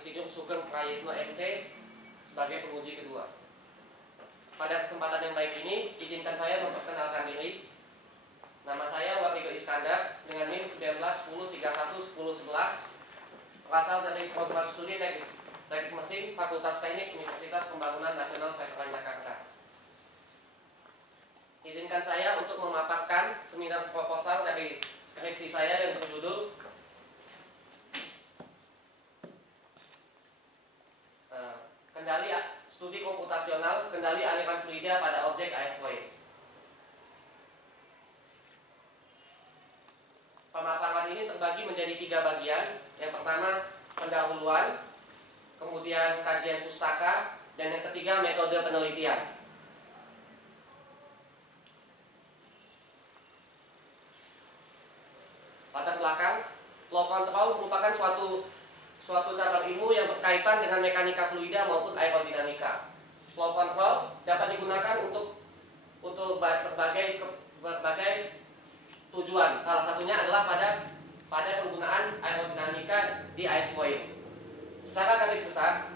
Insinyur Sugeng Prayitno MT sebagai penguji kedua. Pada kesempatan yang baik ini, izinkan saya memperkenalkan diri. Nama saya Wafigo Iskandar dengan NIM 1910311011, berasal dari program studi Teknik Mesin Fakultas Teknik Universitas Pembangunan Nasional Veteran Jakarta. Izinkan saya untuk memaparkan seminar proposal dari skripsi saya yang berjudul Kendali Studi Komputasional Kendali Aliran Fluida pada Objek Airfoil. Pemaparan ini terbagi menjadi 3 bagian. Yang pertama pendahuluan, kemudian kajian pustaka, dan yang ketiga metode penelitian. Latar belakang, flow control merupakan suatu cabang ilmu yang berkaitan dengan mekanika fluida maupun aerodinamika. Flow control dapat digunakan untuk berbagai tujuan. Salah satunya adalah pada penggunaan aerodinamika di airfoil. Secara garis besar,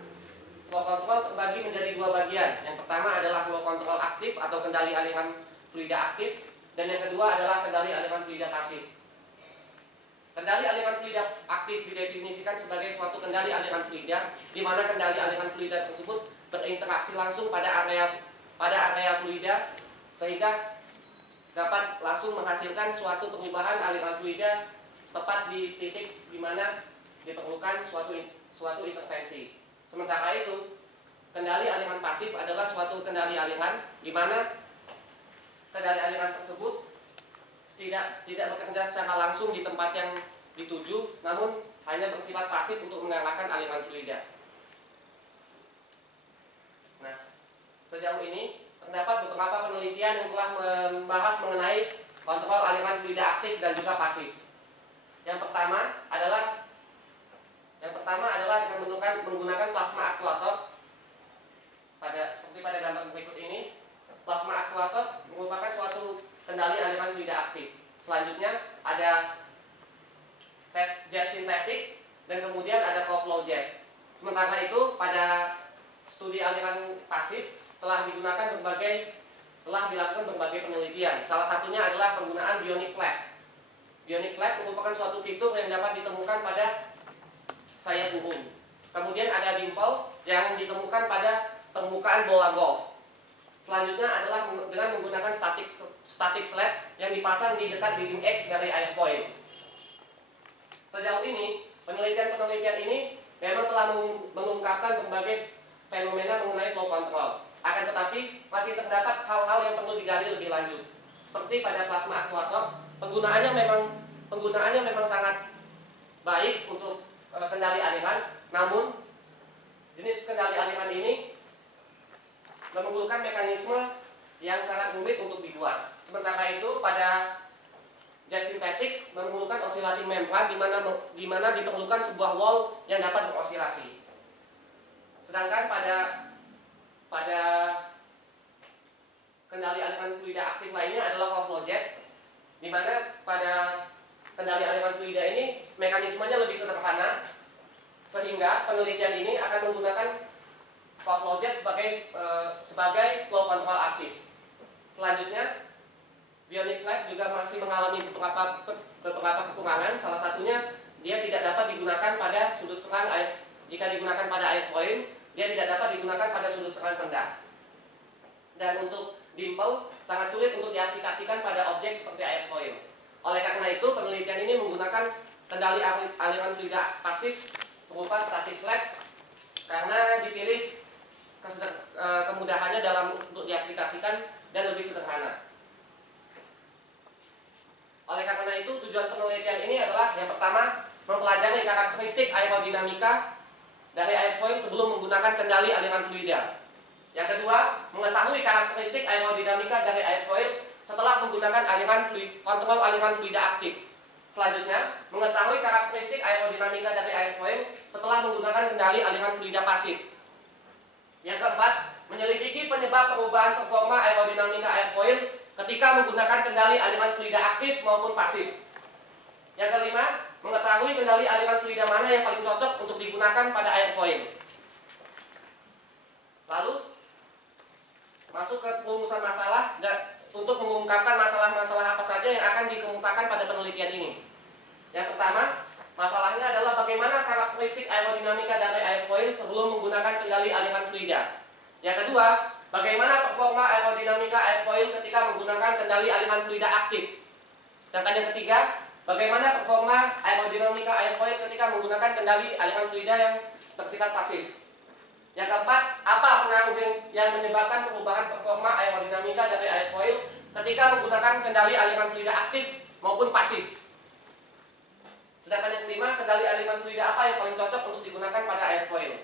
flow control terbagi menjadi 2 bagian. Yang pertama adalah flow control aktif atau kendali aliran fluida aktif, dan yang kedua adalah kendali aliran fluida pasif. Kendali aliran fluida aktif didefinisikan sebagai suatu kendali aliran fluida di mana kendali aliran fluida tersebut berinteraksi langsung pada area fluida sehingga dapat langsung menghasilkan suatu perubahan aliran fluida tepat di titik di mana diperlukan suatu intervensi. Sementara itu, kendali aliran pasif adalah suatu kendali aliran di mana kendali aliran tersebut tidak bekerja secara langsung di tempat yang dituju, namun hanya bersifat pasif untuk mengarahkan aliran fluida. Nah, sejauh ini terdapat beberapa penelitian yang telah membahas mengenai kontrol aliran fluida aktif dan juga pasif. Yang pertama adalah dengan menggunakan plasma aktuator. Seperti pada gambar berikut ini, plasma aktuator merupakan suatu kendali aliran fluida aktif. Selanjutnya ada jet sintetik dan kemudian ada co-flow jet. Sementara itu pada studi aliran pasif telah dilakukan berbagai penelitian. Salah satunya adalah penggunaan bionic flap. Bionic flap merupakan suatu fitur yang dapat ditemukan pada sayap burung. Kemudian ada dimple yang ditemukan pada permukaan bola golf. Selanjutnya adalah dengan menggunakan static slab yang dipasang di dekat dinding X dari airfoil. Sejauh ini, penelitian ini memang telah mengungkapkan berbagai fenomena mengenai flow control. Akan tetapi, masih terdapat hal-hal yang perlu digali lebih lanjut. Seperti pada plasma aktuator, penggunaannya memang sangat baik untuk kendali aliran, namun jenis kendali aliran ini memerlukan mekanisme yang sangat rumit untuk dibuat. Sementara itu pada jet sintetik memerlukan oscillating membran di mana diperlukan sebuah wall yang dapat berosilasi. Sedangkan pada kendali aliran fluida aktif lainnya adalah co-flow jet, di mana pada kendali aliran fluida ini mekanismenya lebih sederhana, sehingga penelitian ini akan menggunakan co-flow jet sebagai flow control aktif. Selanjutnya, bionic flap juga masih mengalami beberapa kekurangan. Salah satunya dia tidak dapat digunakan pada sudut serang air. Jika digunakan pada airfoil, dia tidak dapat digunakan pada sudut serang rendah. Dan untuk dimple sangat sulit untuk diaplikasikan pada objek seperti airfoil. Oleh karena itu, penelitian ini menggunakan kendali aliran fluida pasif berupa static slab karena dipilih kemudahannya untuk diaplikasikan dan lebih sederhana. Oleh karena itu, tujuan penelitian ini adalah yang pertama, mempelajari karakteristik aerodinamika dari airfoil sebelum menggunakan kendali aliran fluida. Yang kedua, mengetahui karakteristik aerodinamika dari airfoil setelah menggunakan kontrol aliran fluida aktif. Selanjutnya, mengetahui karakteristik aerodinamika dari airfoil setelah menggunakan kendali aliran fluida pasif. Yang keempat, menyelidiki penyebab perubahan performa aerodinamika airfoil ketika menggunakan kendali aliran fluida aktif maupun pasif. Yang kelima, mengetahui kendali aliran fluida mana yang paling cocok untuk digunakan digunakan pada airfoil. Lalu masuk ke perumusan masalah dan untuk mengungkapkan masalah-masalah apa saja yang akan dikemukakan pada penelitian ini. Yang pertama, masalahnya adalah bagaimana karakteristik aerodinamika dari airfoil sebelum menggunakan kendali aliran fluida. Yang kedua, bagaimana performa aerodinamika airfoil ketika menggunakan kendali aliran fluida aktif. Sedangkan yang ketiga, bagaimana performa aerodinamika airfoil ketika menggunakan kendali aliran fluida yang bersifat pasif. Yang keempat, apa pengaruh yang menyebabkan perubahan performa aerodinamika dari airfoil ketika menggunakan kendali aliran fluida aktif maupun pasif. Sedangkan yang kelima, kendali aliran fluida apa yang paling cocok untuk digunakan pada airfoil.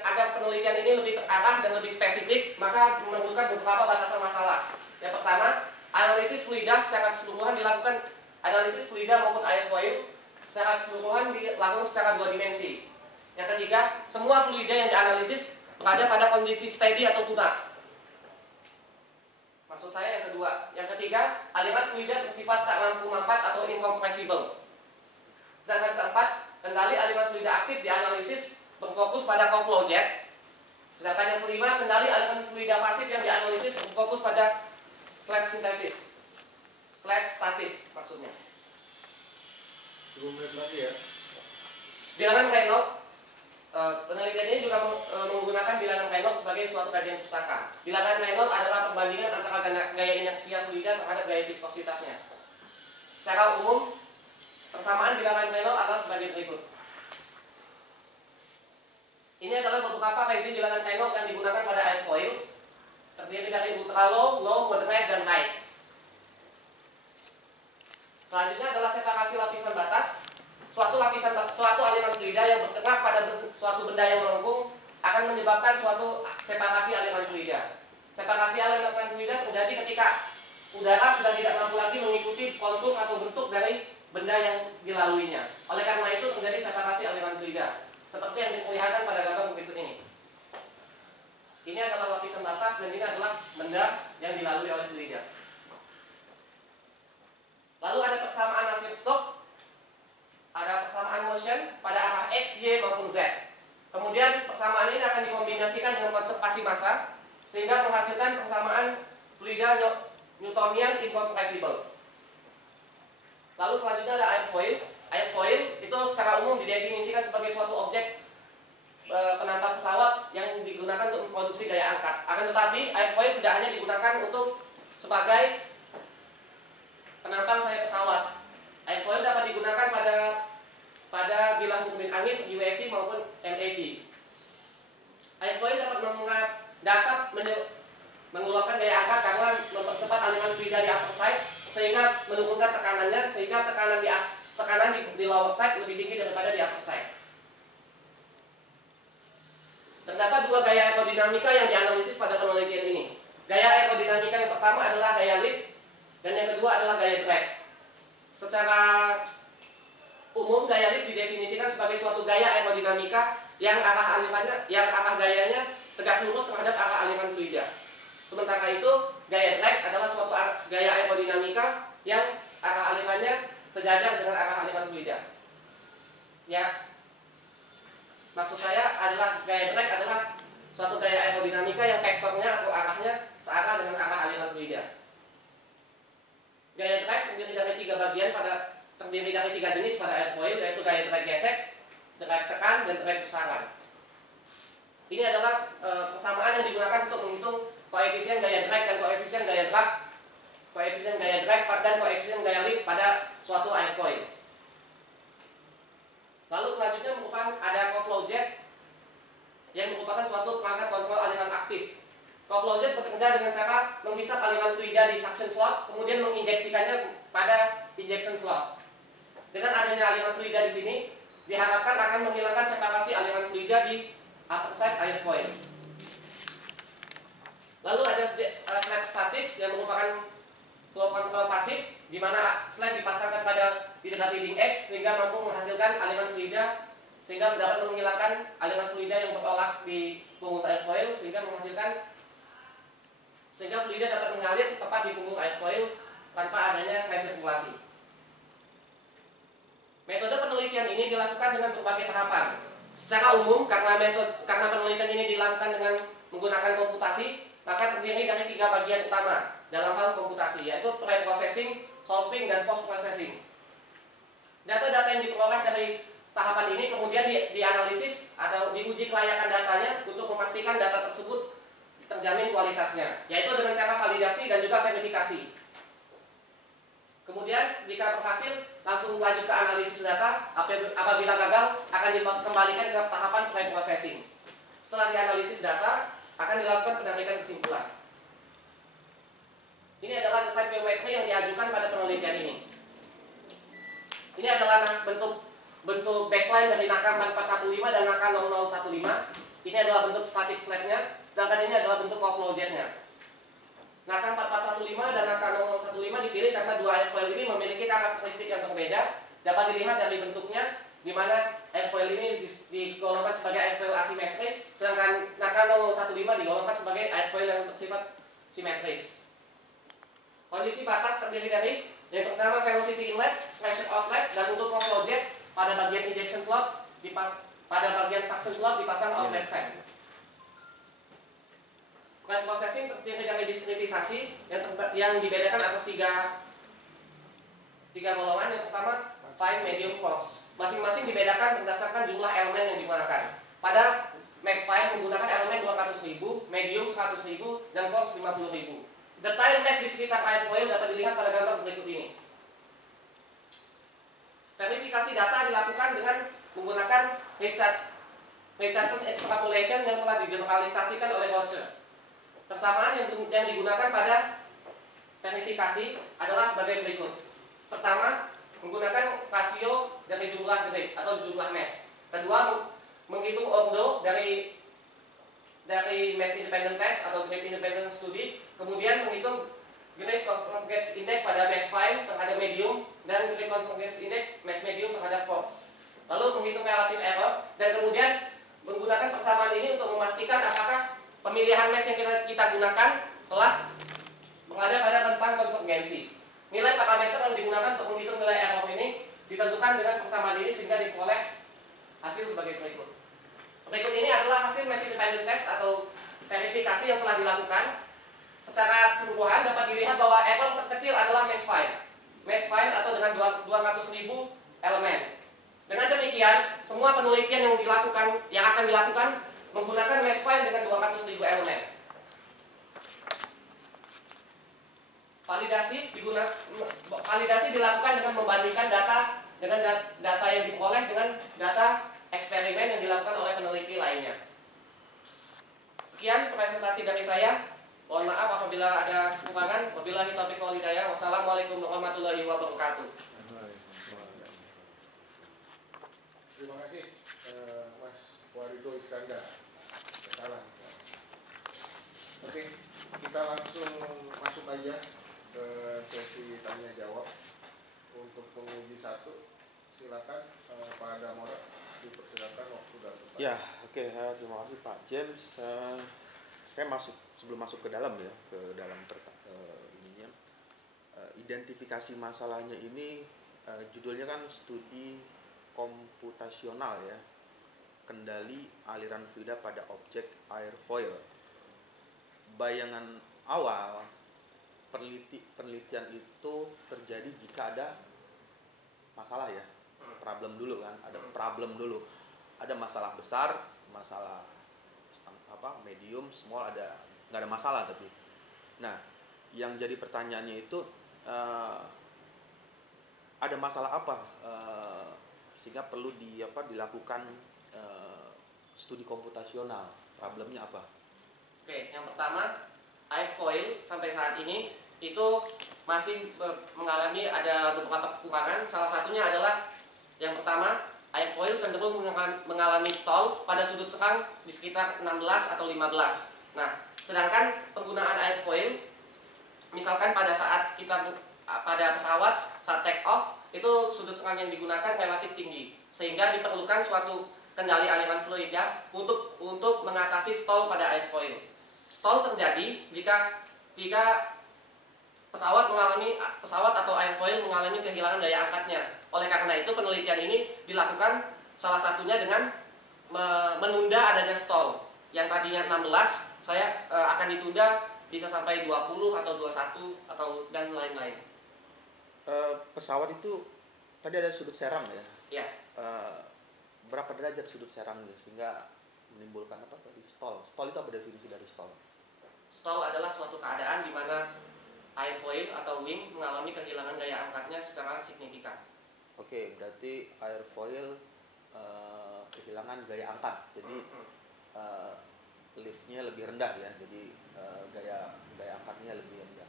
Agar penelitian ini lebih terarah dan lebih spesifik, maka memerlukan beberapa batasan masalah. Yang pertama, analisis fluida secara keseluruhan dilakukan, analisis fluida maupun airfoil secara keseluruhan dilakukan secara dua dimensi. Yang ketiga, semua fluida yang dianalisis berada pada kondisi steady atau tuna. Maksud saya yang kedua. Yang ketiga, aliran fluida bersifat tak mampu mampat atau incompressible. Sedangkan keempat, kendali aliran fluida aktif dianalisis berfokus pada co-flow jet. Sedangkan yang kelima, kendali aliran fluida pasif yang dianalisis berfokus pada slide sintetis. Slide statis maksudnya. 2 menit lagi ya. Bilangan Reynolds. Penelitian ini juga menggunakan bilangan Reynolds sebagai suatu kajian pustaka. Bilangan Reynolds adalah perbandingan antara gaya inersia fluida terhadap gaya viskositasnya. Secara umum, persamaan bilangan Reynolds adalah sebagai berikut. Ini adalah beberapa rezim bilangan Reynolds yang digunakan pada airfoil, terdiri dari ultra low, low, moderate, dan high. Selanjutnya adalah separasi lapisan batas. Suatu aliran fluida yang bertengah pada suatu benda yang melengkung akan menyebabkan suatu separasi aliran fluida. Separasi aliran fluida terjadi ketika udara sudah tidak mampu lagi mengikuti kontur atau bentuk dari benda yang dilaluinya. Oleh karena itu terjadi separasi aliran fluida, seperti yang diperlihatkan pada gambar berikut ini. Ini adalah lapisan batas dan ini adalah benda yang dilalui oleh fluida. Lalu ada persamaan Navier-Stokes. Ada persamaan motion pada arah X, Y maupun Z. Kemudian persamaan ini akan dikombinasikan dengan konservasi massa sehingga menghasilkan persamaan fluida Newtonian incompressible. Lalu selanjutnya ada airfoil. Airfoil itu secara umum didefinisikan sebagai suatu objek penantang pesawat yang digunakan untuk memproduksi gaya angkat. Akan tetapi airfoil tidak hanya digunakan untuk sebagai penantang sayap pesawat. Airfoil dapat digunakan pada bilah turbin angin UAV maupun MAV. Airfoil dapat mengeluarkan gaya angkat karena mempercepat aliran fluida di upper side sehingga menurunkan tekanannya, sehingga tekanan di lower side lebih tinggi daripada di upper side. Terdapat dua gaya aerodinamika yang dianalisis pada penelitian ini. Gaya aerodinamika yang pertama adalah gaya lift dan yang kedua adalah gaya drag. Secara umum gaya lift didefinisikan sebagai suatu gaya aerodinamika yang arah gayanya tegak lurus terhadap arah aliran fluida. Sementara itu gaya drag adalah suatu gaya aerodinamika yang arah alirannya sejajar dengan arah aliran fluida. Ya, maksud saya adalah gaya drag adalah suatu gaya aerodinamika yang vektornya atau arahnya searah dengan arah aliran fluida. Gaya drag terdiri dari tiga jenis pada airfoil, yaitu gaya drag gesek, drag tekan, dan drag pusaran. Ini adalah persamaan yang digunakan untuk menghitung koefisien gaya drag dan koefisien gaya drag, dan koefisien gaya lift pada suatu airfoil. Lalu selanjutnya merupakan ada co-flow jet yang merupakan suatu perangkat kontrol aliran aktif. Co-flow jet bekerja dengan cara menghisap aliran fluida di suction slot, kemudian menginjeksikannya pada injection slot. Dengan adanya aliran fluida di sini, diharapkan akan menghilangkan separasi aliran fluida di upper side airfoil. Lalu ada slide statis yang merupakan flow control pasif, di mana slide dipasangkan di dekat leading edge sehingga mampu menghasilkan aliran fluida, sehingga dapat menghilangkan aliran fluida yang bertolak di punggung airfoil sehingga fluida dapat mengalir tepat di punggung airfoil tanpa adanya resirkulasi. Metode penelitian ini dilakukan dengan berbagai tahapan. Secara umum, karena penelitian ini dilakukan dengan menggunakan komputasi, maka terdiri dari 3 bagian utama dalam hal komputasi, yaitu pre-processing, solving, dan post-processing. Data-data yang diperoleh dari tahapan ini kemudian dianalisis atau diuji kelayakan datanya untuk memastikan data tersebut terjamin kualitasnya, yaitu dengan cara validasi dan juga verifikasi. Kemudian jika berhasil, langsung lanjut ke analisis data. Apabila gagal, akan dikembalikan ke tahapan pre-processing. Setelah dianalisis data, akan dilakukan penarikan kesimpulan. Ini adalah desain biometri yang diajukan pada penelitian ini. Ini adalah bentuk baseline dari NACA 4415 dan NACA 0015. Ini adalah bentuk static slab-nya, sedangkan ini adalah bentuk overflow jet-nya. NACA 4415 dan NACA 0015 dipilih karena dua airfoil ini memiliki karakteristik yang berbeda. Dapat dilihat dari bentuknya, di mana airfoil ini digolongkan sebagai airfoil asimetris, sedangkan NACA 0015 digolongkan sebagai airfoil yang bersifat simetris. Kondisi batas terdiri dari yang pertama velocity inlet, pressure outlet, dan untuk overflow jet pada bagian injection slot pada bagian suction slot dipasang outlet fan. Pre-processing terdiri dari diskritisasi yang dibedakan atas tiga golongan. Yang pertama fine, medium, coarse. Masing-masing dibedakan berdasarkan jumlah elemen yang digunakan. Pada mesh fine menggunakan elemen 200.000, medium 100.000, dan coarse 50.000. Detail mesh di sekitar airfoil dapat dilihat pada gambar berikut ini. Verifikasi data dilakukan dengan menggunakan Richardson extrapolation yang telah digeneralisasikan oleh Roche. Persamaan yang digunakan pada verifikasi adalah sebagai berikut. Pertama, menggunakan rasio dari jumlah grade atau jumlah mesh. Kedua, menghitung ordo dari mesh independent test atau grade independent study. Kemudian menghitung grade convergence index pada mesh fine terhadap medium dan grade convergence index mesh medium terhadap coarse. Lalu menghitung relative error dan kemudian menggunakan persamaan ini untuk memastikan apakah pemilihan mesh yang kita gunakan telah berada pada rentang konvergensi. Nilai parameter yang digunakan untuk menghitung nilai error ini ditentukan dengan persamaan ini sehingga diperoleh hasil sebagai berikut. Berikut ini adalah hasil mesh independent test atau verifikasi yang telah dilakukan. Secara keseluruhan dapat dilihat bahwa error terkecil adalah mesh fine. Mesh fine atau dengan 200.000 elemen. Dengan demikian, semua penelitian yang akan dilakukan menggunakan mesh fine dengan 200.000 elemen. Validasi dilakukan dengan membandingkan data yang diperoleh dengan data eksperimen yang dilakukan oleh peneliti lainnya. Sekian presentasi dari saya. Mohon maaf apabila ada kekurangan. Wabillahi taufiq wal hidayah. Wassalamualaikum warahmatullahi wabarakatuh. Terima kasih Mas Warido Iskandar. Salam. Oke, kita langsung masuk aja ke sesi tanya jawab. Untuk penguji 1, silakan Pak Adamora, dipersilakan waktu dan tempat. Ya, oke. Terima kasih Pak James. Saya sebelum masuk ke dalam ininya, identifikasi masalahnya ini judulnya kan studi komputasional ya, kendali aliran fluida pada objek airfoil. Bayangan awal penelitian itu terjadi jika ada masalah ya, problem dulu kan, ada masalah besar, masalah medium, small, nggak ada masalah. Tapi nah, yang jadi pertanyaannya itu ada masalah apa sehingga perlu dilakukan studi komputasional, problemnya apa? Oke, yang pertama, airfoil sampai saat ini itu masih mengalami ada beberapa kekurangan. Salah satunya adalah yang pertama, airfoil cenderung mengalami stall pada sudut serang di sekitar 16 atau 15. Nah, sedangkan penggunaan airfoil, misalkan pada pesawat saat take off, itu sudut serang yang digunakan relatif tinggi, sehingga diperlukan suatu kendali aliran fluida untuk mengatasi stall pada airfoil. Stall terjadi jika pesawat atau airfoil mengalami kehilangan daya angkatnya. Oleh karena itu penelitian ini dilakukan salah satunya dengan menunda adanya stall. Yang tadinya 16, saya akan ditunda bisa sampai 20 atau 21 atau dan lain-lain. Pesawat itu tadi ada sudut serang ya. Ya, Berapa derajat sudut serangnya sehingga menimbulkan apa tadi stall? Stall itu apa definisi dari stall? stall adalah suatu keadaan di mana airfoil atau wing mengalami kehilangan gaya angkatnya secara signifikan. Oke, berarti airfoil kehilangan gaya angkat, jadi liftnya lebih rendah ya, jadi gaya angkatnya lebih rendah.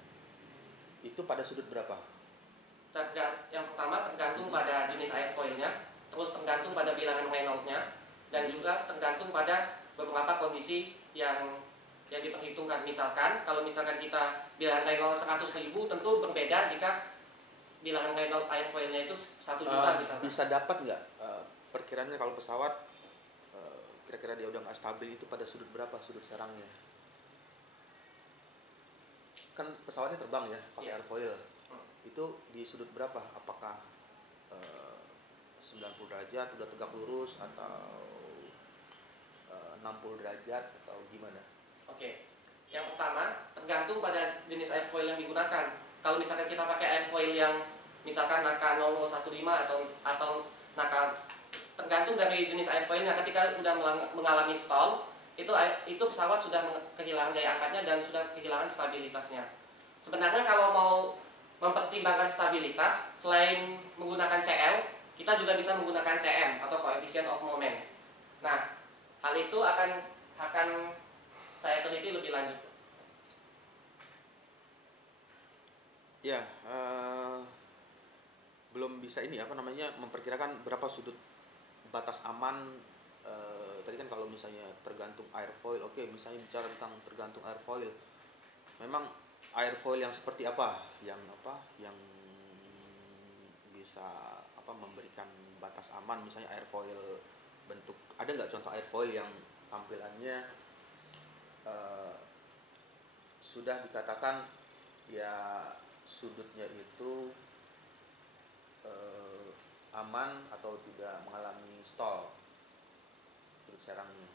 Itu pada sudut berapa? Yang pertama tergantung pada jenis airfoilnya, terus tergantung pada bilangan Reynolds-nya, dan juga tergantung pada beberapa kondisi yang diperhitungkan. Misalkan kalau misalkan kita bilangan Reynolds 100.000 tentu berbeda jika bilangan Reynolds airfoilnya itu 1 juta misalkan. Bisa dapat nggak perkiraannya kalau pesawat kira-kira dia udah nggak stabil itu pada sudut berapa sudut serangnya? Kan pesawatnya terbang ya pakai airfoil. Itu di sudut berapa? Apakah 90 derajat udah tegak lurus atau 60 derajat atau gimana? Oke. Yang pertama tergantung pada jenis airfoil yang digunakan. Kalau misalkan kita pakai airfoil yang misalkan Naka 0015 atau Naka, tergantung dari jenis airfoilnya. Ketika sudah mengalami stall, itu pesawat sudah kehilangan gaya angkatnya dan sudah kehilangan stabilitasnya. Sebenarnya kalau mau mempertimbangkan stabilitas, selain menggunakan CL, kita juga bisa menggunakan CM atau coefficient of moment. Nah, hal itu akan saya teliti lebih lanjut. Ya, belum bisa ini apa namanya memperkirakan berapa sudut batas aman. Tadi kan kalau misalnya tergantung airfoil, oke, misalnya bicara tentang tergantung airfoil, memang airfoil yang seperti apa yang bisa memberikan batas aman, misalnya airfoil bentuk, ada nggak contoh airfoil yang tampilannya sudah dikatakan ya sudutnya itu aman atau tidak mengalami stall sudut serangnya.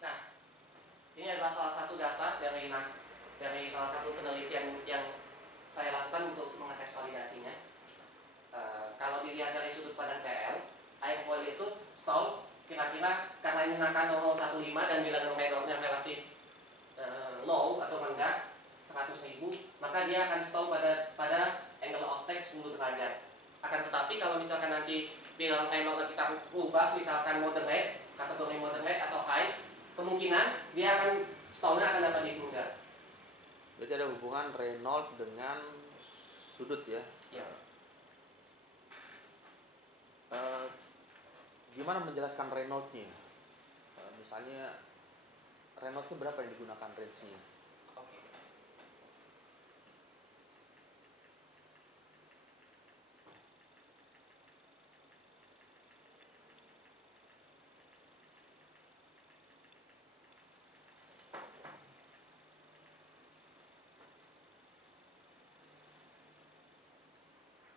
Nah, ini adalah salah satu data dari salah satu penelitian yang saya lakukan untuk mengetes validasinya. Kalau dilihat dari sudut pandang CL, airfoil itu stall kira-kira karena ini Naka 0015 dan bilangan Reynolds-nya relatif low atau rendah 100.000, maka dia akan stall pada angle of attack 10 derajat. Akan tetapi kalau misalkan nanti bilangan Reynolds kita ubah, misalkan moderate, kategori moderate atau high, kemungkinan dia akan stallnya akan dapat ditunda. Berarti ada hubungan Reynolds dengan sudut ya? Ya. Gimana menjelaskan Reynolds-nya? Misalnya Reynolds-nya berapa yang digunakan range-nya? Oke.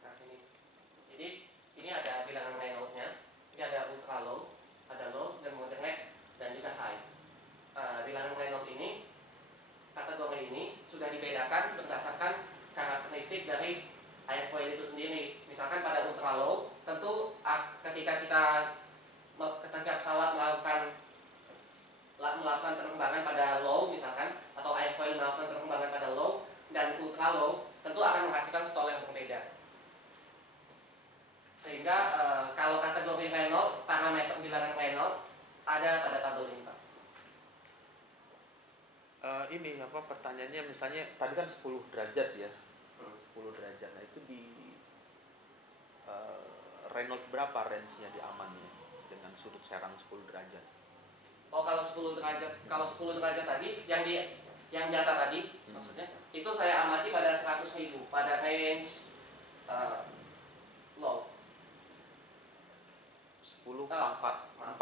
Nah ini, jadi ini ada bilangan Reynolds-nya, ini ada ultra low, ada low dan moderate dan juga high. Bilangan Reynolds ini, kategori ini sudah dibedakan berdasarkan karakteristik dari airfoil itu sendiri. Misalkan pada ultra low, tentu ketika pesawat melakukan penerbangan pada low misalkan, atau airfoil melakukan penerbangan pada low dan ultra low, tentu akan menghasilkan stall yang berbeda. Sehingga kalau kategori Reynolds, parameter bilangan Reynolds ada pada tabel ini, Pak. Ini pertanyaannya, misalnya tadi kan 10 derajat ya, 10 derajat. Nah itu di Reynolds berapa range-nya di amannya dengan sudut serang 10 derajat? Oh, kalau 10 derajat tadi yang data tadi maksudnya itu saya amati pada 100.000 pada range low 10 pangkat 4.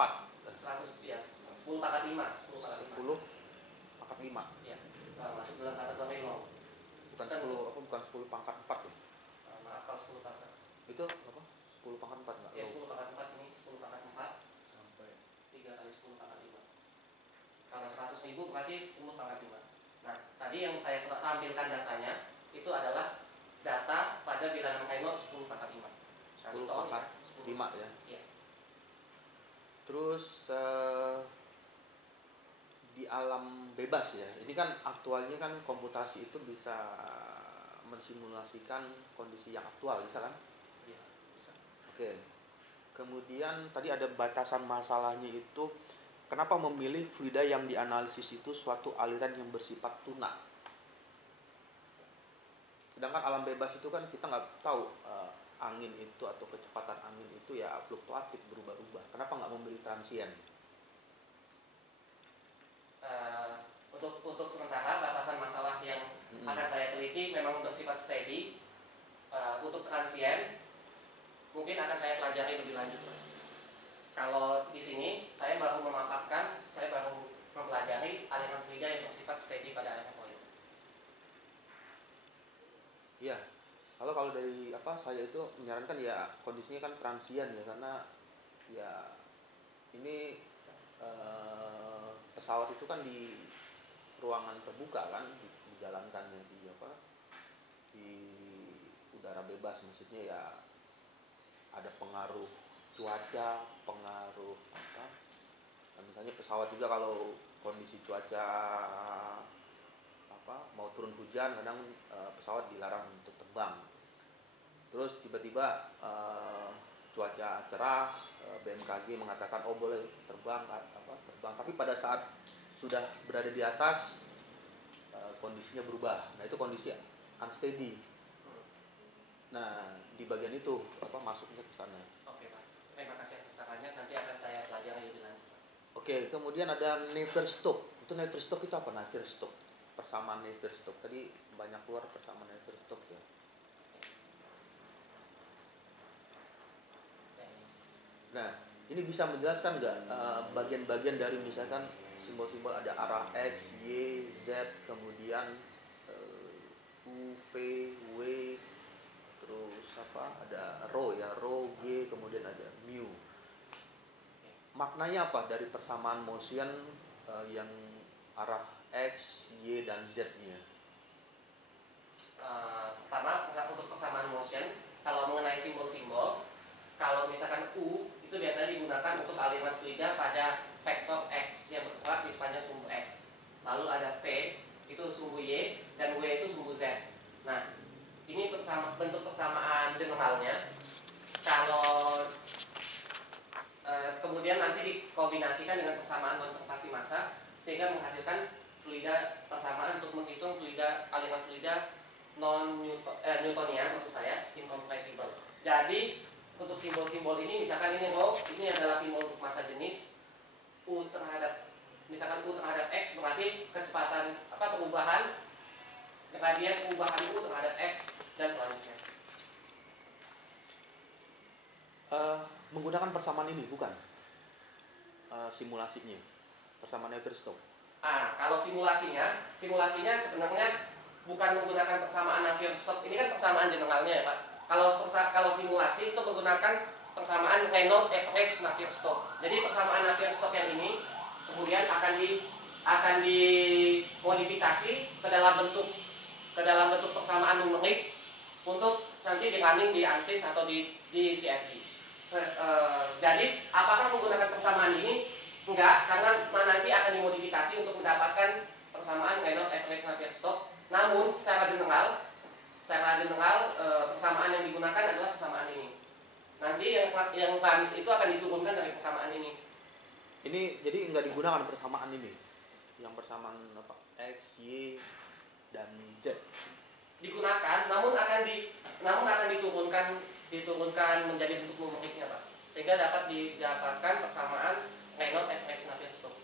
100 ya 10 pangkat 5 10 pangkat 5 10 pangkat 5. ya, masuk dalam kategori low. Bukan 10 apa, bukan 10 pangkat 4 ya? Maaf kalau 10 pangkat Itu apa? 10 pangkat 4 enggak? ya 10 pangkat 4 ini 10 pangkat 4 sampai 3 kali 10 pangkat 5. Kalau 100.000 berarti 10 pangkat 5. Nah, tadi yang saya tampilkan datanya itu adalah data pada bilangan Kainos 10 pangkat 5. 10 pangkat 5 ya. Iya. Terus di alam bebas ya. Ini kan aktualnya kan komputasi itu bisa mensimulasikan kondisi yang aktual, bisa kan? Iya, bisa. Oke. Kemudian tadi ada batasan masalahnya itu, kenapa memilih fluida yang dianalisis itu suatu aliran yang bersifat tunak? Sedangkan alam bebas itu kan kita nggak tahu angin itu atau kecepatan angin itu ya fluktuatif, berubah-ubah. Kenapa nggak memilih transien? Untuk sementara batasan masalah yang akan saya teliti memang bersifat steady. Untuk transien mungkin akan saya pelajari lebih lanjut. Kalau di sini saya baru mempelajari aliran fluida yang bersifat steady pada airfoil. Iya. Kalau dari saya itu menyarankan ya kondisinya kan transien ya, karena ya ini pesawat itu kan di ruangan terbuka kan, dijalankannya di udara bebas, maksudnya ya ada pengaruh cuaca, pengaruh nah, misalnya pesawat juga kalau kondisi cuaca mau turun hujan, kadang pesawat dilarang untuk terbang. Terus tiba-tiba cuaca cerah, BMKG mengatakan boleh terbang, tapi pada saat sudah berada di atas kondisinya berubah. Nah, itu kondisi unsteady. Nah, di bagian itu masuknya ke sana. Oke, Pak. Terima kasih atas sarannya, nanti akan saya pelajari lebih lanjut, Pak. Oke, kemudian ada Navier-Stokes. Itu Navier-Stokes itu apa? Navier-Stokes. Persamaan Navier-Stokes. Tadi banyak keluar persamaan Navier-Stokes ya. Nah, ini bisa menjelaskan nggak bagian-bagian dari misalkan simbol-simbol ada arah X, Y, Z, kemudian U, V, W, terus ada rho ya, rho, G, kemudian ada mu. Maknanya apa dari persamaan motion yang arah X, Y, dan Z-nya? Pertama, untuk persamaan motion, kalau mengenai simbol-simbol, kalau misalkan U itu biasanya digunakan untuk aliran fluida pada vektor X yang bergerak di sepanjang sumbu X. Lalu ada V itu sumbu Y dan W itu sumbu Z. Nah, ini bentuk persamaan generalnya. Kalau kemudian nanti dikombinasikan dengan persamaan konservasi massa sehingga menghasilkan fluida persamaan untuk menghitung aliran fluida non Newtonian, maksud saya incompressible. Jadi untuk simbol-simbol ini, misalkan ini rho, ini adalah simbol untuk massa jenis U terhadap X, berarti kecepatan perubahan gradien perubahan U terhadap X dan selanjutnya. Menggunakan persamaan ini bukan simulasinya, persamaan Navier-Stokes. Kalau simulasinya sebenarnya bukan menggunakan persamaan Navier-Stokes. Ini kan persamaan generalnya ya, Pak. Kalau simulasi itu menggunakan persamaan Reynolds Fx Navier-Stokes. Jadi persamaan Navier-Stokes yang ini kemudian akan dimodifikasi ke dalam bentuk persamaan numerik untuk nanti di running di ANSYS atau di CFD. Jadi apakah menggunakan persamaan ini? Enggak, karena nanti akan dimodifikasi untuk mendapatkan persamaan Reynolds Fx Navier-Stokes. Namun secara general persamaan yang digunakan adalah persamaan ini. Nanti yang Kamis itu akan diturunkan dari persamaan ini. Ini jadi nggak digunakan persamaan ini, yang persamaan X, Y, dan Z. Digunakan, namun akan diturunkan menjadi bentuk numeriknya, Pak. Sehingga dapat didapatkan persamaan Reynolds Fx Navier-Stokes.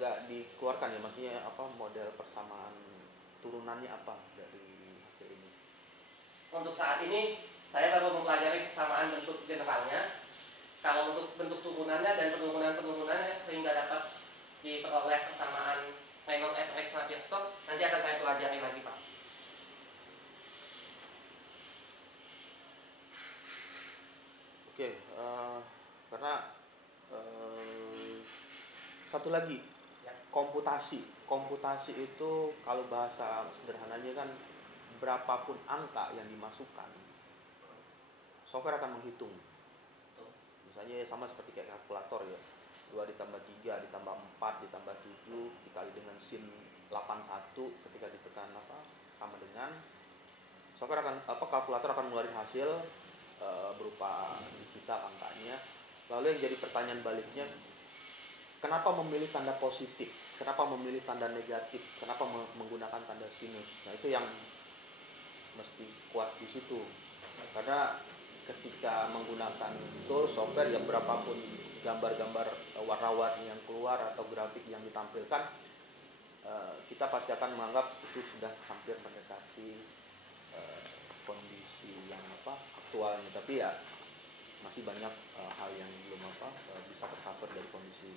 nggak dikeluarkan ya, maksudnya apa model persamaan turunannya apa dari hasil ini? Untuk saat ini saya baru mempelajari kesamaan bentuk generalnya. Kalau untuk bentuk turunannya dan penurunan-penurunannya sehingga dapat diperoleh persamaan Reynolds FX Navier-Stokes, nanti akan saya pelajari lagi, Pak. Oke, karena satu lagi Ya. komputasi itu kalau bahasa sederhananya kan berapapun angka yang dimasukkan, software akan menghitung. Betul. Misalnya sama seperti kayak kalkulator ya, 2 ditambah 3 ditambah 4 ditambah 7 dikali dengan sin 81 ketika ditekan sama dengan, software akan kalkulator akan mengeluarkan hasil berupa digital angkanya. Lalu yang jadi pertanyaan baliknya, kenapa memilih tanda positif, kenapa memilih tanda negatif, kenapa menggunakan tanda sinus? Nah, itu yang mesti kuat di situ. Karena ketika menggunakan tool software yang berapapun gambar-gambar warna-warni yang keluar atau grafik yang ditampilkan, kita pasti akan menganggap itu sudah hampir mendekati kondisi yang aktualnya, tapi ya masih banyak hal yang belum bisa tercover dari kondisi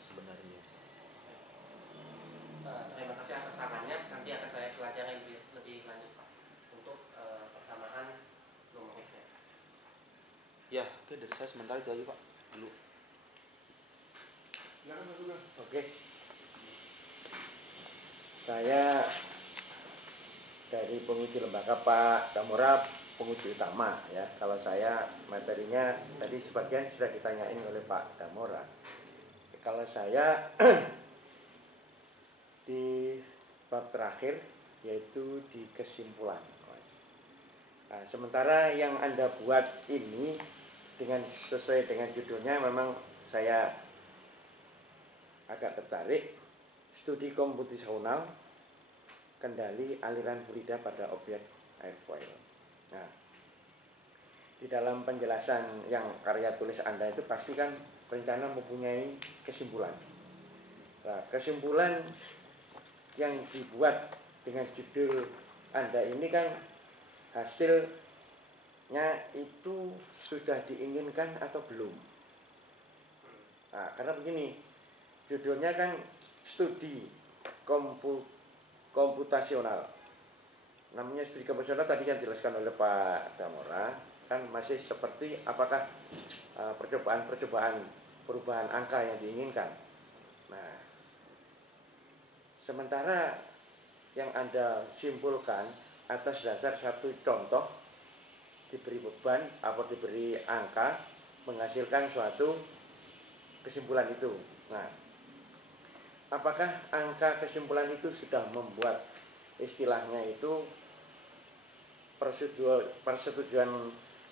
sebenarnya. Terima kasih atas sarannya. Nanti akan saya pelajari lebih lanjut, Pak, untuk persamaan numeriknya. Ya, oke, dari saya sementara itu aja, Pak. Dulu. Silakan Mas Sugeng. Oke. Saya dari penguji lembaga Pak Damora, penguji utama ya. Kalau saya materinya tadi sebagian sudah ditanyain oleh Pak Damora. Kalau saya di bab terakhir yaitu di kesimpulan. Nah, sementara yang Anda buat ini sesuai dengan judulnya, memang saya agak tertarik. Studi komputasional kendali aliran fluida pada objek airfoil. Nah, di dalam penjelasan yang karya tulis Anda itu pasti kan rencana mempunyai kesimpulan. Nah, kesimpulan yang dibuat dengan judul Anda ini kan hasilnya itu sudah diinginkan atau belum? Nah, karena begini, judulnya kan studi komputasional. Namanya studi komputasional tadi yang dijelaskan oleh Pak Damora kan masih seperti apakah percobaan perubahan angka yang diinginkan. Nah, sementara yang Anda simpulkan atas dasar satu contoh, diberi beban atau diberi angka menghasilkan suatu kesimpulan itu. Nah, apakah angka kesimpulan itu sudah membuat istilahnya itu persetujuan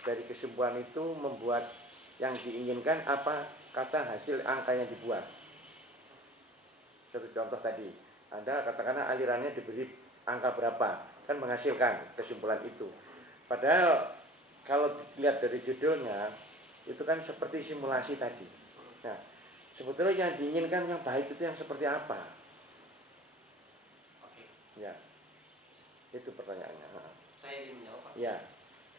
dari kesimpulan itu membuat yang diinginkan apa kata hasil angka yang dibuat? Satu contoh tadi, Anda katakanlah alirannya diberi angka berapa, kan menghasilkan kesimpulan itu. Padahal kalau dilihat dari judulnya itu kan seperti simulasi tadi. Nah, sebetulnya yang diinginkan yang baik itu yang seperti apa? Oke. Ya, itu pertanyaannya. Saya izin menjawab, Pak. Ya.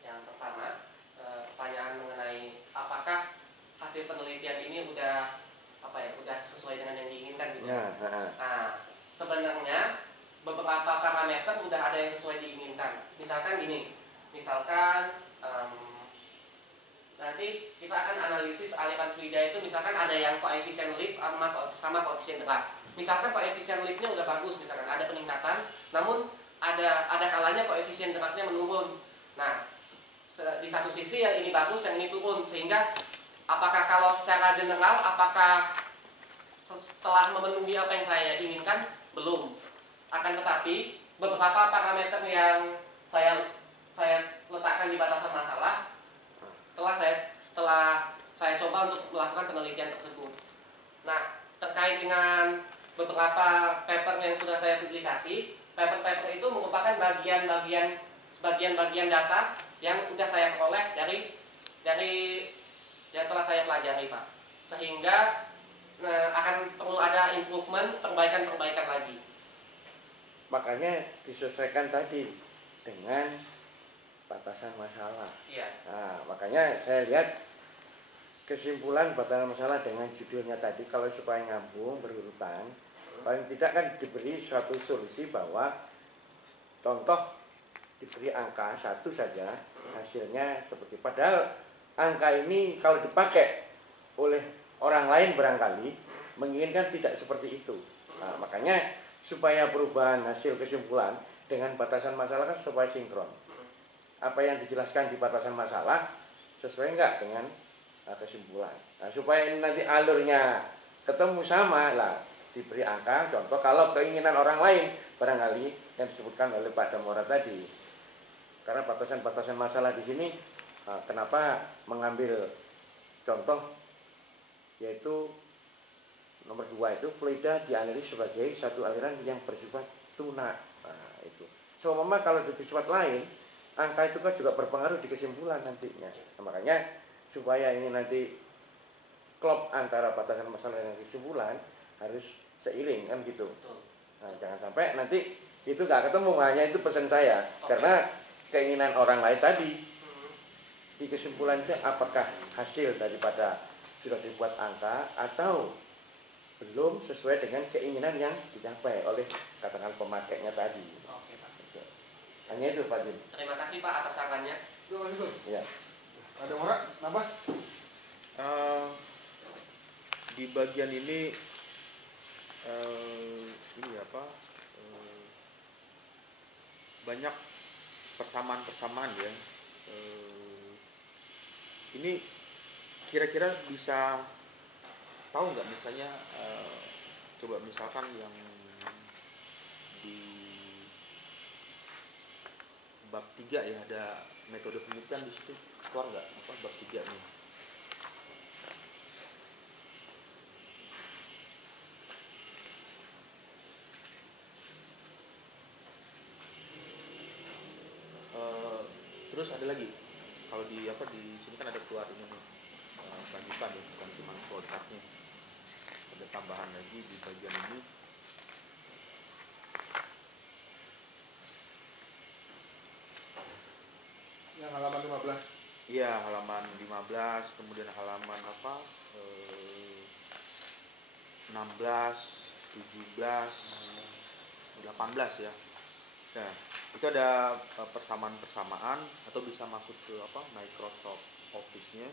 Yang pertama, pertanyaan mengenai apakah hasil penelitian ini udah sesuai dengan yang diinginkan gitu. Nah, sebenarnya beberapa parameter udah ada yang sesuai diinginkan. Misalkan gini, nanti kita akan analisis aliran fluida itu, misalkan ada yang koefisien lift sama koefisien derak. Misalkan koefisien liftnya udah bagus, misalkan ada peningkatan, namun ada kalanya koefisien deraknya menurun. Nah, di satu sisi yang ini bagus, yang ini turun, sehingga apakah kalau secara general apakah setelah memenuhi apa yang saya inginkan? Belum. Akan tetapi beberapa parameter yang saya letakkan di batasan masalah telah saya coba untuk melakukan penelitian tersebut. Nah, terkait dengan beberapa paper yang sudah saya publikasi, paper-paper itu merupakan bagian-bagian data yang sudah saya peroleh dari yang telah saya pelajari, Pak. Sehingga akan perlu ada improvement, perbaikan lagi. Makanya disesuaikan tadi dengan batasan masalah. Iya. Nah, makanya saya lihat kesimpulan batasan masalah dengan judulnya tadi, kalau supaya nyambung berurutan, paling tidak kan diberi suatu solusi bahwa contoh diberi angka satu saja, hasilnya seperti, padahal angka ini kalau dipakai oleh orang lain barangkali menginginkan tidak seperti itu. Nah, makanya supaya perubahan hasil kesimpulan dengan batasan masalah kan supaya sinkron. Apa yang dijelaskan di batasan masalah sesuai enggak dengan kesimpulan. Nah, supaya ini nanti alurnya ketemu sama lah, diberi angka contoh kalau keinginan orang lain barangkali yang disebutkan oleh Pak Damora tadi. Karena batasan-batasan masalah di sini kenapa mengambil contoh yaitu nomor 2 itu fluida dianalisis sebagai satu aliran yang bersifat tunak. Nah, itu. Seumpama kalau bersifat lain, angka itu kan juga berpengaruh di kesimpulan nantinya. Nah, makanya supaya ini nanti klop antara batasan masalah dan kesimpulan harus seiring kan gitu. Nah, jangan sampai nanti itu nggak ketemu, hanya itu pesan saya. Karena keinginan orang lain tadi di kesimpulan itu apakah hasil daripada sudah dibuat angka atau belum sesuai dengan keinginan yang dicapai oleh katakan pemakainya tadi. Oke, Pak. Hanya itu Pak Jim. Terima kasih Pak atas sarannya. Terima kasih, Bro. Ya. Ada orang nambah? Di bagian ini banyak persamaan-persamaan ya. Ini kira-kira bisa tahu nggak misalnya coba misalkan yang di bab 3 ya, ada metode penelitian di situ, keluar nggak apa bab 3 nih? Terus ada lagi kalau di sini kan ada keluar ini nih, lanjutan ya, bukan cuma flowchartnya, ada tambahan lagi di bagian ini. Yang halaman 15. Iya, halaman 15, kemudian halaman 16, 17, 18 ya. Nah, itu ada persamaan-persamaan atau bisa masuk ke Microsoft Office-nya.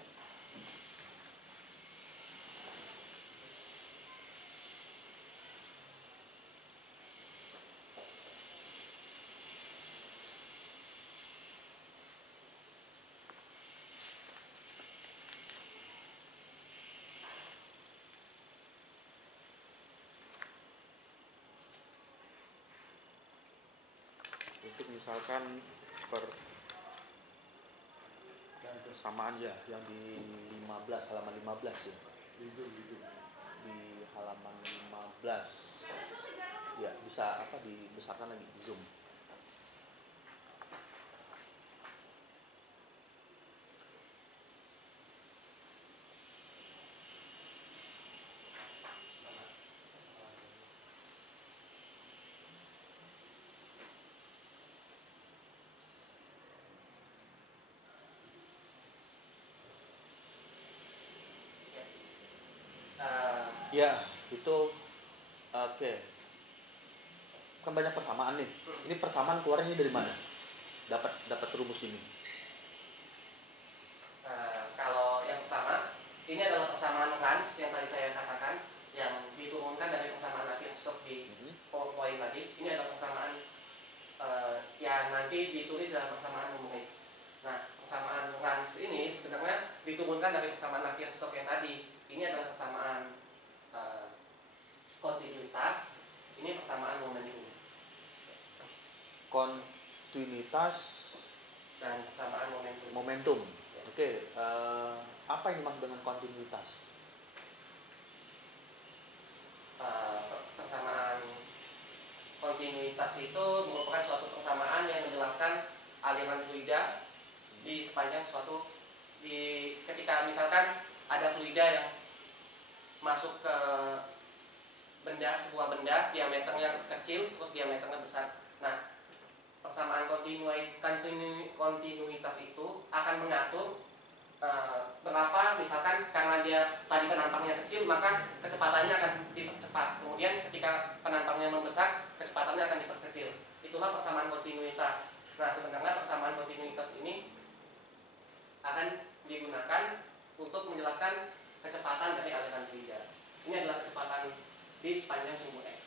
Untuk misalkan persamaan ya yang di 15, halaman 15 ya. Di halaman 15 ya, bisa dibesarkan lagi di zoom. Ya, itu oke. Kan banyak persamaan nih. Ini persamaan keluarnya dari mana? Dapat rumus ini. Kalau yang pertama, ini adalah persamaan Lens yang tadi saya katakan, yang diturunkan dari persamaan Navier-Stokes di PowerPoint tadi. Ini adalah persamaan yang nanti ditulis dalam persamaan numerik. Nah, persamaan Lens ini sebenarnya diturunkan dari persamaan Navier-Stokes yang tadi. Ini adalah persamaan kontinuitas, ini persamaan momentum. Kontinuitas dan persamaan momentum. Oke, apa yang dimaksud dengan kontinuitas? Persamaan kontinuitas itu merupakan suatu persamaan yang menjelaskan aliran fluida di sepanjang ketika misalkan ada fluida yang masuk ke sebuah benda diameternya kecil terus diameternya besar. Nah, persamaan kontinuitas itu akan mengatur berapa, misalkan karena dia tadi penampangnya kecil maka kecepatannya akan dipercepat, kemudian ketika penampangnya membesar kecepatannya akan diperkecil. Itulah persamaan kontinuitas. Nah, sebenarnya persamaan kontinuitas ini akan digunakan untuk menjelaskan kecepatan dari aliran fluida. Ini adalah kecepatan di sepanjang sumbu X.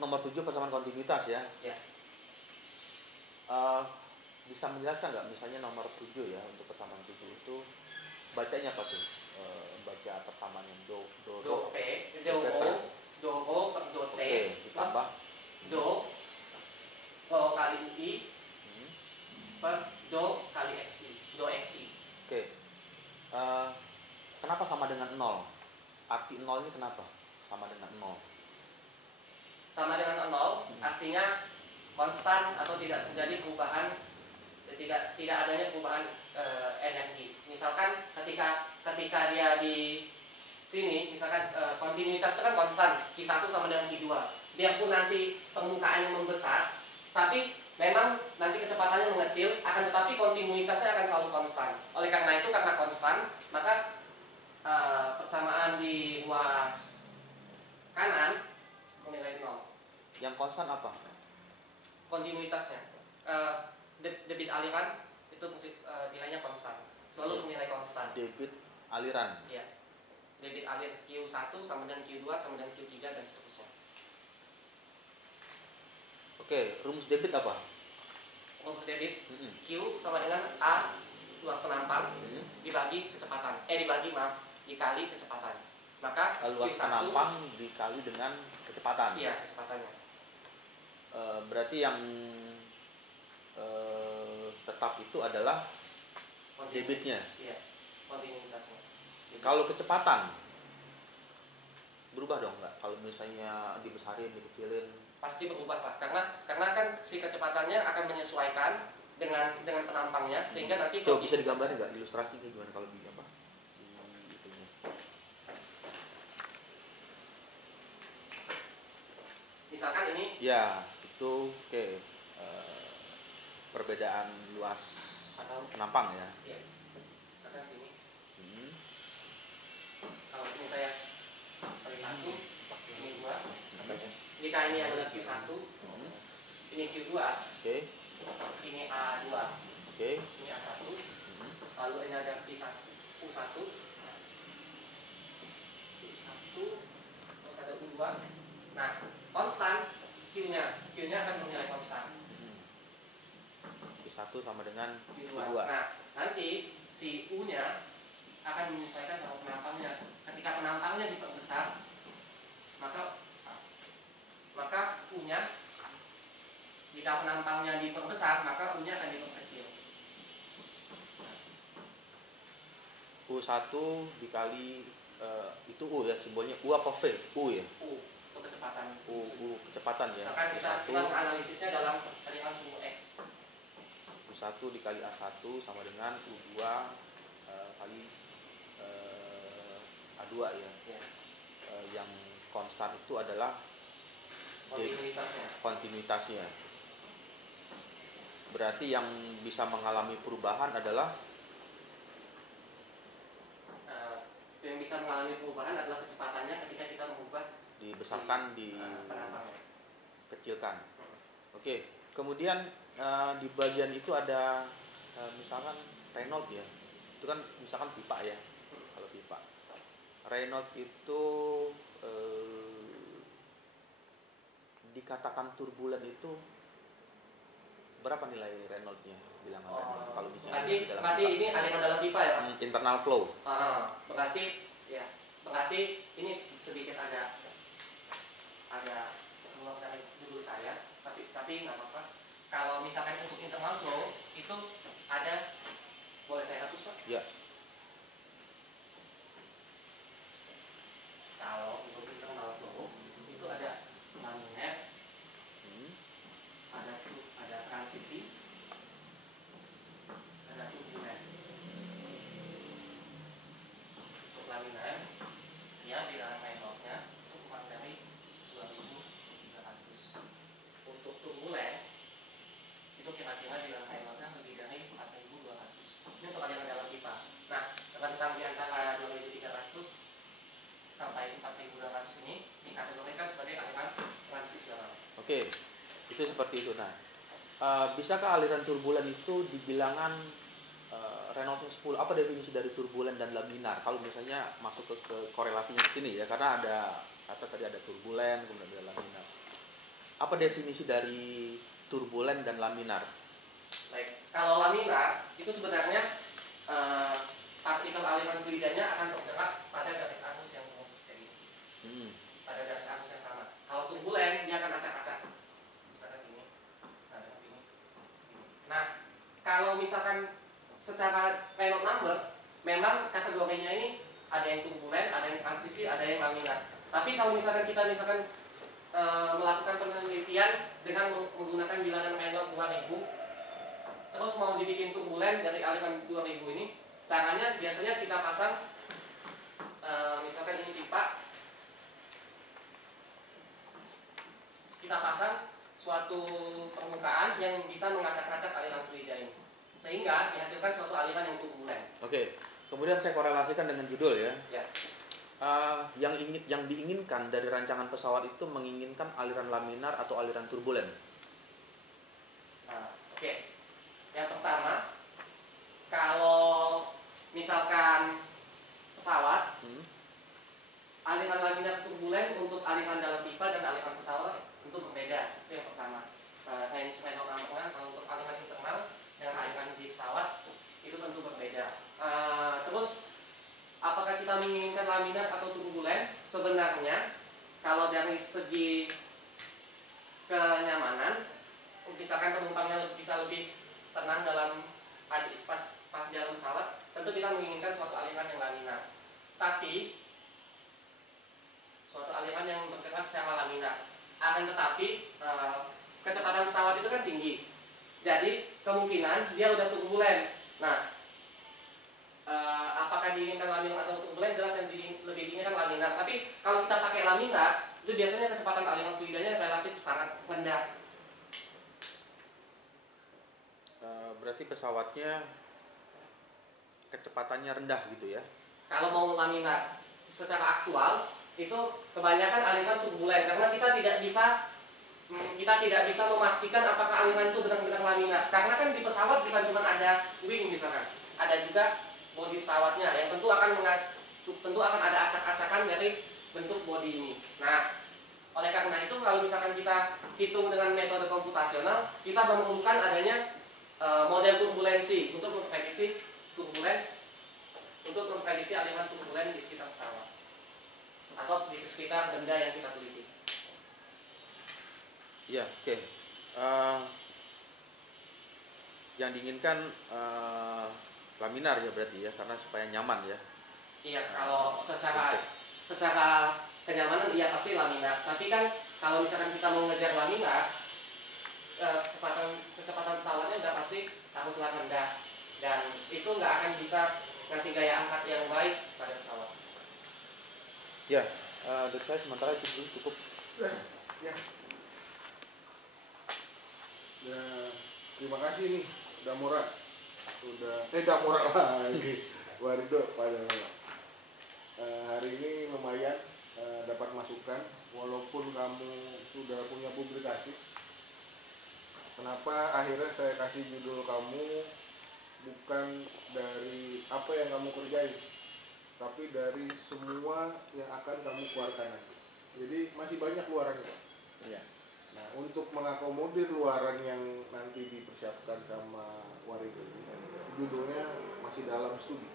Nomor 7 persamaan kontinuitas ya. Ya. Bisa menjelaskan nggak misalnya nomor 7 ya, untuk persamaan 7 itu bacanya apa tuh? Baca persamaan yang do P, do O per do T ditambah do O kali UI per do kali XI, do XI. Oke. Kenapa sama dengan 0? Arti 0 ini kenapa sama dengan 0? Sama dengan 0 artinya konstan atau tidak terjadi perubahan, tidak adanya perubahan energi. Misalkan ketika dia di sini, misalkan kontinuitas itu kan konstan, Q1 sama dengan Q2. Biarpun nanti permukaannya membesar, tapi memang nanti kecepatannya mengecil, akan tetapi kontinuitasnya akan selalu konstan. Oleh karena itu, karena konstan, maka persamaan di ruas kanan menilai 0. Yang konstan apa? Kontinuitasnya. Debit aliran itu nilainya konstan, selalu bernilai konstan. Debit aliran. Iya. Debit aliran Q1 sama dengan Q2 sama dengan Q3 dan seterusnya. Oke, rumus debit apa? Rumus debit Q sama dengan A luas penampang dibagi kecepatan. Dikali kecepatan. Maka Luas Q1 penampang dikali dengan kecepatan. Iya, kecepatannya. Berarti yang tetap itu adalah debitnya. Iya, kontinuitasnya. Kalau kecepatan berubah dong nggak? Kalau misalnya dibesarin, dikecilin? Pasti berubah, Pak. Karena kan si kecepatannya akan menyesuaikan dengan penampangnya, sehingga nanti Coba bisa digambarin nggak ilustrasinya gimana kalau di apa? Di itunya. Misalkan ini Ya, itu oke. Perbedaan luas atau penampang ya. ya, misalkan sini. Kalau sini saya pakai 1, ini 2. Jika ini adalah Q1, ini Q2, Oke. ini A2, Oke. ini A1, lalu ini ada U1, terus ada U2. Nah, konstan Q-nya akan bernilai konstan. Q1 sama dengan Q2. Q2. Nah, nanti si U-nya akan menyesuaikan sama penampangnya. Ketika penampangnya diperbesar, maka U-nya, jika penampangnya diperbesar, maka U-nya akan diperkecil. U1 dikali itu U ya, simbolnya U apa V? U ya. U itu kecepatan. U kecepatan ya. Misalkan kita U1 menganalisisnya dalam aliran sumbu X. U1 dikali A1 sama dengan U2 kali A2 ya. Yang konstan itu adalah kontinuitasnya. Berarti yang bisa mengalami perubahan adalah kecepatannya ketika kita mengubah dibesarkan, penampangnya. dikecilkan. Oke, kemudian di bagian itu ada misalkan Reynolds ya. Itu kan misalkan pipa ya. Kalau pipa Reynolds itu dikatakan turbulen itu berapa nilai Reynolds-nya? Bilangan Reynolds kalau misalnya berarti ini aliran dalam pipa ya, Pak? Internal flow. Berarti ini sedikit agak keluar dari judul saya, tapi nggak apa-apa. Kalau misalkan untuk internal flow itu ada, boleh saya hapus, Pak? Ya. Kalau untuk internal flow itu ada laminet, ada transisi, ada turbulen. Untuk laminet Oke, itu seperti itu. Nah, bisakah aliran turbulen itu dibilangan Reynolds 10? Apa definisi dari turbulen dan laminar? Kalau misalnya masuk ke korelasinya di sini ya, karena ada kata tadi ada turbulen, kemudian ada laminar. Apa definisi dari turbulen dan laminar? Baik, kalau laminar itu sebenarnya partikel aliran fluidanya akan tergerak pada garis arus yang lurus kayak gini. Pada garis arus yang sama. Kalau turbulen dia akan acak-acak. Misalkan ini, ini. Nah, kalau misalkan secara Reynolds number, memang kategorinya ini ada yang turbulen, ada yang transisi, ada yang laminar. Tapi kalau misalkan kita melakukan penelitian dengan menggunakan bilangan Reynolds 2000, terus mau dibikin turbulen dari aliran 2000 ini, caranya biasanya kita pasang misalkan ini pipa, kita pasang suatu permukaan yang bisa mengacak-acak aliran fluida ini, sehingga dihasilkan suatu aliran yang turbulen. Oke, kemudian saya korelasikan dengan judul ya. Ya. Yang diinginkan dari rancangan pesawat itu menginginkan aliran laminar atau aliran turbulen. Oke. Yang pertama, kalau misalkan pesawat, aliran laminar turbulen untuk aliran dalam pipa dan aliran pesawat tentu berbeda. Itu yang pertama. Range Reynolds number kalau untuk aliran internal dengan aliran di pesawat itu tentu berbeda. Terus, apakah kita menginginkan laminar atau turbulen? Sebenarnya, kalau dari segi kenyamanan, misalkan penumpangnya bisa lebih tenang dalam pas jalan pesawat, tentu kita menginginkan suatu aliran yang laminar. Tapi suatu aliran yang bergerak secara laminar. Akan tetapi kecepatan pesawat itu kan tinggi. Jadi kemungkinan dia udah turbulen. Nah, apakah diinginkan laminar atau turbulen? Jelas yang lebih diinginkan laminar. Tapi kalau kita pakai laminar, itu biasanya kecepatan aliran fluidanya relatif sangat rendah. Berarti pesawatnya kecepatannya rendah gitu ya? Kalau mau laminar secara aktual itu kebanyakan aliran turbulen, karena kita tidak bisa memastikan apakah aliran itu benar-benar laminar. Karena kan di pesawat bukan cuma ada wing misalkan, ada juga bodi pesawatnya yang tentu akan ada acak-acakan dari bentuk bodi ini. Nah, oleh karena itu kalau misalkan kita hitung dengan metode komputasional, kita menemukan adanya model turbulensi untuk memprediksi aliran turbulen di sekitar pesawat atau di sekitar benda yang kita teliti. Ya, oke. Yang diinginkan laminar ya berarti ya, karena supaya nyaman ya. Iya, kalau secara kenyamanan iya pasti laminar. Tapi kan kalau misalkan kita mau ngejar laminar, kecepatan pesawatnya udah pasti harus rendah, dan itu nggak akan bisa ngasih gaya angkat yang baik pada pesawat. Ya, dari saya sementara itu dulu cukup. Ya. Ya, terima kasih nih Damora. Damora lagi. Warido Pak Damora. Hari ini lumayan dapat masukan, walaupun kamu sudah punya publikasi. Kenapa akhirnya saya kasih judul kamu bukan dari apa yang kamu kerjain, tapi dari semua yang akan kamu keluarkan nanti. Jadi masih banyak luarannya. Iya. Nah, untuk mengakomodir luaran yang nanti dipersiapkan sama Warido ini, judulnya masih dalam studi.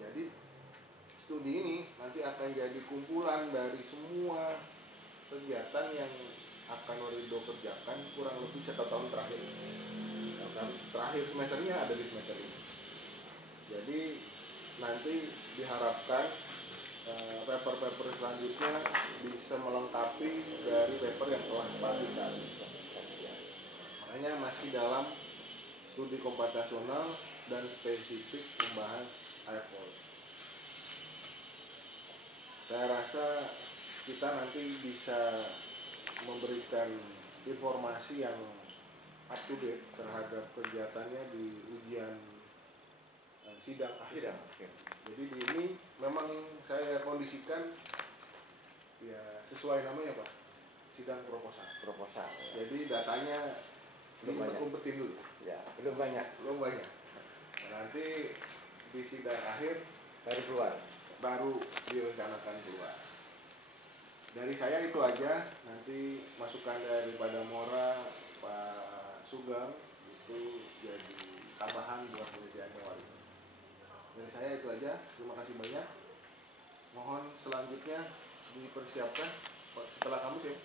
Jadi studi ini nanti akan jadi kumpulan dari semua kegiatan yang akan Warido kerjakan kurang lebih 1 tahun terakhir. Dan terakhir semesternya ada di semester ini. Jadi nanti diharapkan paper-paper selanjutnya bisa melengkapi dari paper yang telah dipublikasi. Makanya masih dalam studi komputasional dan spesifik membahas airfoil. Saya rasa kita nanti bisa memberikan informasi yang up to date terhadap kegiatannya di ujian sidang akhir. Jadi di ini memang saya kondisikan ya sesuai namanya Pak, sidang proposal. proposal. Jadi datanya Belum banyak. diumpetin dulu. Ya, belum banyak, Belum banyak. Nanti di sidang akhir baru keluar. baru direncanakan keluar. Dari saya itu aja. Nanti masukan daripada Mora, Pak Sugeng itu jadi tambahan buat penelitiannya wali. Dari saya itu aja. Terima kasih banyak. Mohon selanjutnya dipersiapkan setelah kamu sih.